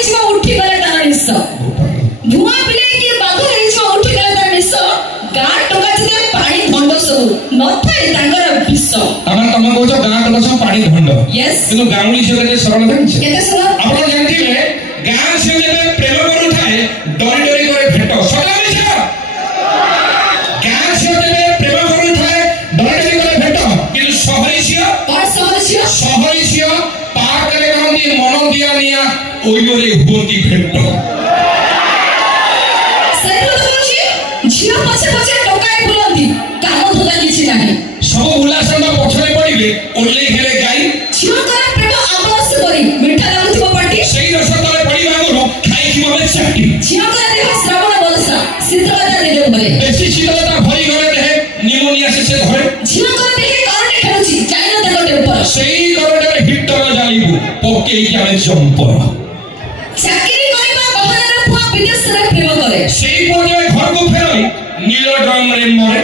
ହେଇଯିବ ଉଠି ଗଲେ ତାର ନିଶ ଧୂଆଁ ପିଲେଇକି ବାଘ ହେଇଯିବ ଉଠି ଗଲେ ତାର ନିଶ ଗାଁ ଟଙ୍କା ଥିଲେ ପାଣି ଧଣ୍ଡ ସବୁ ନଥାଏ ତାଙ୍କର ବିଷ ତମେ କହୁଛ ଗାଁ ଟଙ୍କା ସବୁ ପାଣି ଧଣ୍ଡ କିନ୍ତୁ ଗାଉଁଲି ଝିଅ କେତେ ସରଳ ଜାଣିଛ କେତେ ସରଳ ଆପଣ ଜାଣିଥିବେ ଗାଁ ଝିଅ ଯେବେ ପ୍ରେମ କରୁଥାଏ ଡରି ଡରି করে ଭେଟ ସଦା ମିଛ ଗାଁ ଝିଅ ଯେବେ ପ୍ରେମ କରୁଥାଏ ଡରି ଡରି করে ଭେଟ କିନ୍ତୁ ସହରୀ ଝିଅ ପାର୍କରେ କହନ୍ତି ମନ ଦିଆ ନିଆ ଓଇରେ ହୁଅନ୍ତି ଭେଟ ଝିଅ ପଛେ ପଛେ ଟୋକାଏ ବୁଲନ୍ତି କାମ ଧନ୍ଦା କିଛି ନାହିଁ ସବୁ ଉଲ୍ଲାସଙ୍କ ପଛରେ ପଡ଼ିବେ ଓଲ୍ଲେଇ ହେଲେ ଗାଈ ଝିଅଙ୍କର ପ୍ରେମ ଆବଶ୍ୟ କରି ମିଠା ଲାଗୁଥିବ ପାଟି ସେଇ ରସ ତଳେ ପଡ଼ିବା ଆଗରୁ ଖାଇଥିବ ଚାଟି ଝିଅଙ୍କର ଦେହ ଶ୍ରାବଣ ବର୍ଷା ଶୀତଳତା ଦେହ ଭରେ ବେଶୀ ଶୀତଳତା ଭରି ଗଲେ ଦେହେ ନିମୋନିଆ ଶେଷେ ଧରେ ଝିଅଙ୍କର ଦେହେ କରଣ୍ଟ ଖେଳୁଛି ଚାଇନା ତାଙ୍କଟେ ଉପର ସେଇ କରଣ୍ଟରେ ହିଟର ଜାଳିବୁ ପକେଇକି ଆମେ ଜମ୍ପର ଚାକିରି କରିବା ବହାନାରେ ପୁଅ ବିଦେଶରେ ପ୍ରେମ କରେ ସେଇ ପୁଅ ଯେବେ ଘରକୁ ଫେରେ নীল ড্রমরে মরে